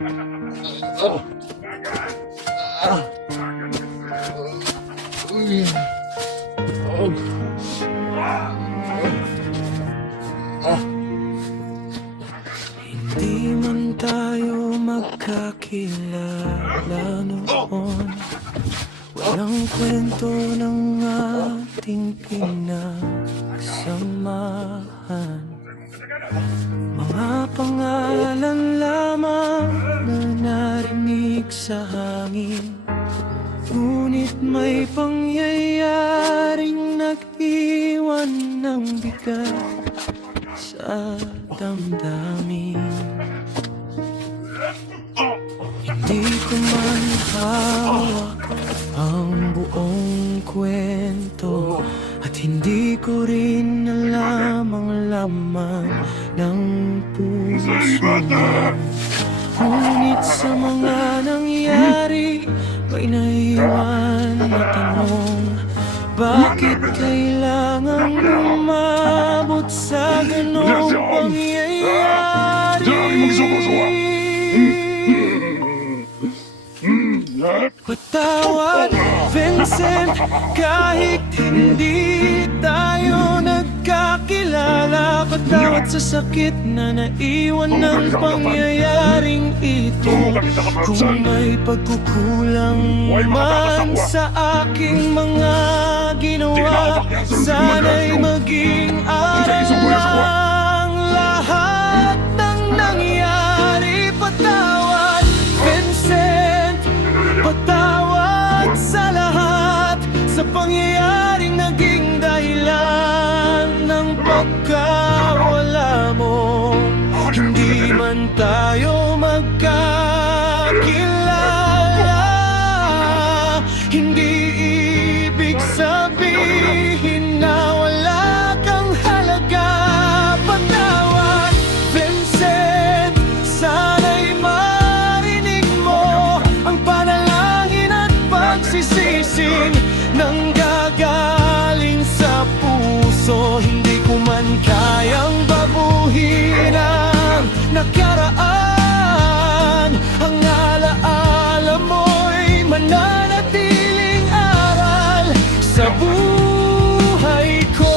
Hindi man tayo magkakilala noon, walang kwento ng ating pinagsamahan. Mga pangalan lamang na narinig sa hangin, ngunit may pangyayaring nag-iwan ng bigat sa damdamin. Hindi ko man hawak ang buong kwento, at hindi ko rin alam ang laman ng puso mo. Ngunit sa mga nangyari, may naiwan na tanong, bakit kailangan umabot sa ganong pangyayari? Patawad, Vincent, kahit hindi tayo nagkakilala. Patawad sa sakit na naiwan ng pangyayaring ito. Kung may pagkukulang man sa aking mga ginawa, sana'y maging aral lang lahat ng nangyari. Patawad, Vincent, patawad sa lahat, sa pangyayaring naging dahilan ng pagkawala mo. Hindi man tayo magkakilala, hindi ibig sabihin na wala kang halaga. Patawad, Vincent, sana'y marinig mo ang panalangin at pagsisising nang gagaling sa puso. Hindi ko man kayang baguhin ang nakaraan, ang alaala mo'y mananatiling aral sa buhay ko.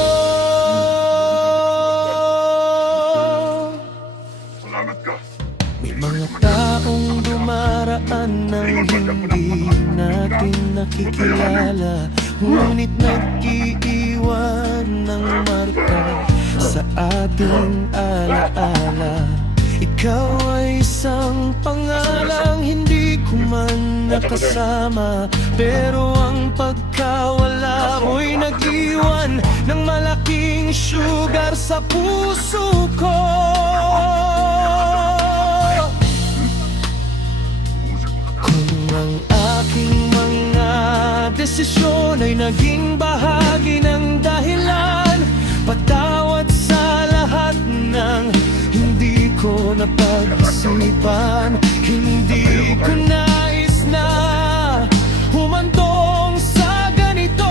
Salamat ka. May mga taong dumaraan nang hindi natin nakikilala, ngunit nag-iiwan ng marka sa ating alaala. Ikaw ay isang pangalang hindi ko man nakasama, pero ang pagkawala mo'y nag-iwan ng malaking sugar sa puso ko. Kung ang aking mga desisyon ay naging bahagi ng dahilan, patawad sa lahat ng hindi ko napag-isipan. Hindi ko nais na humantong sa ganito,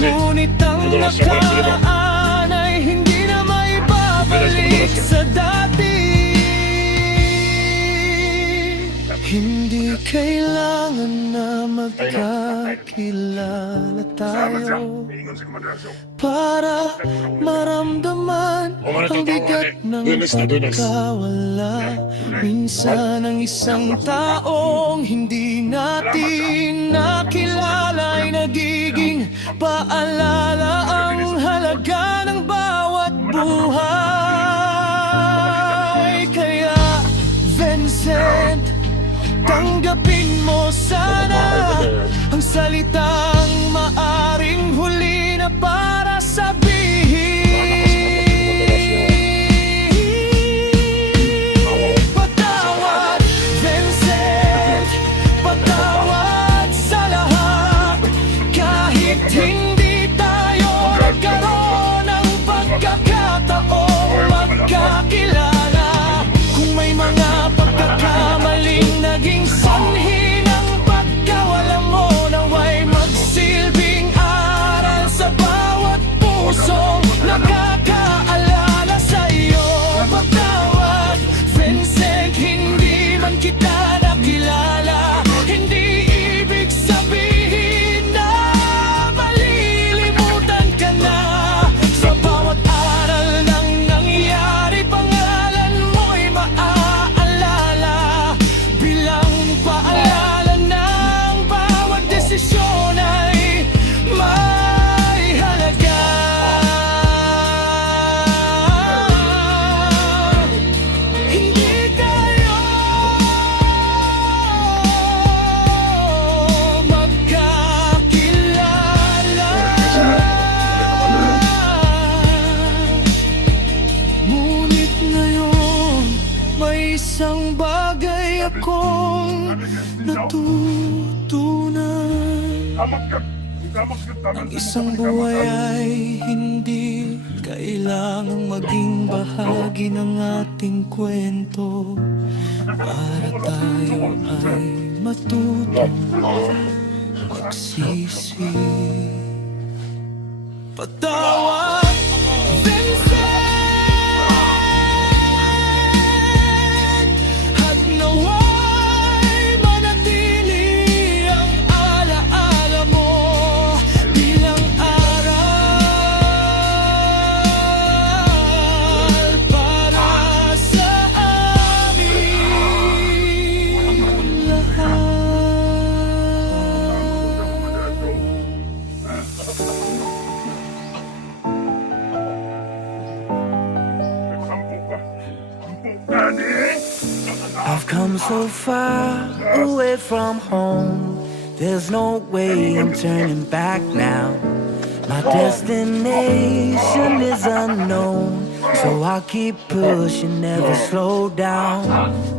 ngunit ang nakaraan ay hindi na maibabalik sa dati. Hindi kailangan na magkakilala tayo para maramdaman ang bigat ng pagkawala. Minsan ang isang taong hindi natin nakilala ay nagiging paalala ang halaga ng bawat buhay. Kaya Vincent, tanggapin mo sana ang salitang maaring huli na para sabihin. Patawad, Vincent, patawad sa lahat, kahit hindi tayo nagkaroon ng pagkakataong magkakilala. Kung may mga pagkakamaling naging sanhi ng pagkawala mo, naway magsilbing aral kita nakilala. Hindi ibig sabihin na malilimutan ka na. Sa bawat aral ng nangyari, pangalan mo'y maaalala. Bilang paalala ng bawat desisyon ay may halaga. Hindi tayo magkakilala, ngunit ngayon may isang bagay akong natutunan. Ang isang buhay ay hindi kailangang maging bahagi ng ating kwento para tayo ay matuto magsisi. Patawad, Vincent, at nawa'y manatili ang alaala mo bilang aral para sa amin lahat. I've come so far away from home. There's no way I'm turning back now. My destination is unknown, so I keep pushing, never slow down.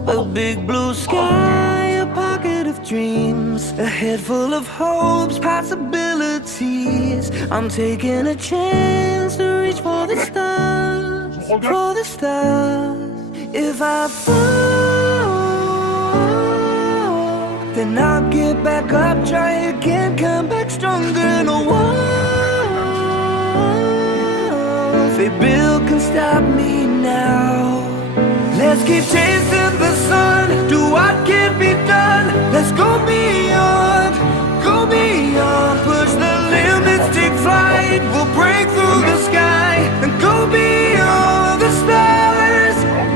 A big blue sky, a pocket of dreams, a head full of hopes, possibilities. I'm taking a chance to reach for the stars, for the stars. If I fall, then I'll get back up, try again, come back stronger. No one, fate Bill can stop me now. Let's keep chasing the sun, do what can be done. Let's go beyond, push the limits, take flight. We'll break through the sky and go beyond the stars.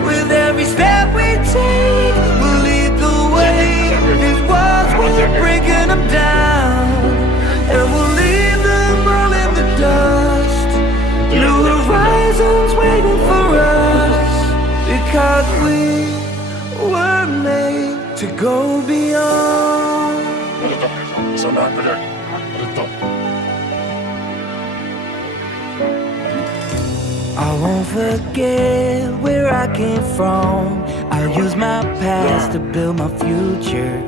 With every step we take, we'll lead the way. These walls, we're breaking them down, and we'll leave them all in the dust. New horizons waiting for us, because we were made to go beyond. I won't forget where I came from. I'll use my past to build my future.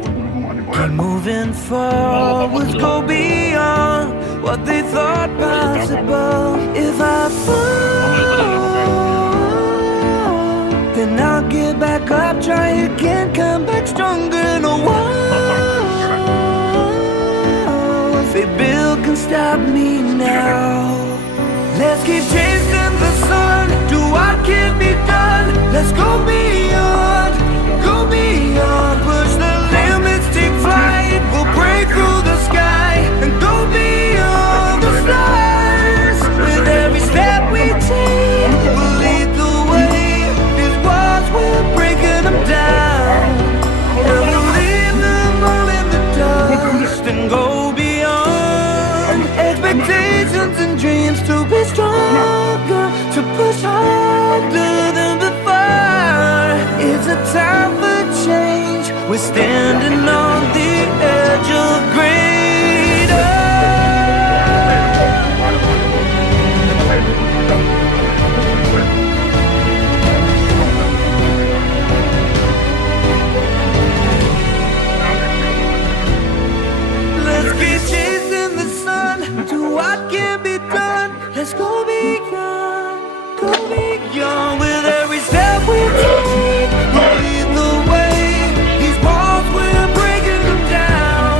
Keep moving forwards, go beyond what they thought possible. If I fall, then I'll get back up, try again, come back stronger. No one, fate Bill can stop me now. Let's keep chasing the sun, do what can be done. Let's go beyond, push the limits, take flight. We'll break through the sky and go beyond the stars. With every step we take, we'll lead the way. These walls, we're breaking them down, and we'll leave them all in the dust and go beyond expectations and dreams, to be stronger, to push harder than before. It's a time for change, we're standing on the edge of greater. Let's keep chasing the sun, do what can be done. Let's go beyond, with every step we take. We'll lead the way. These walls, we're breaking them down,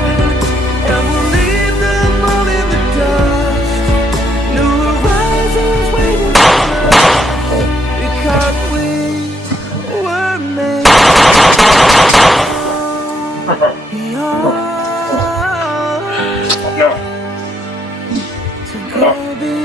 beyond, to go beyond.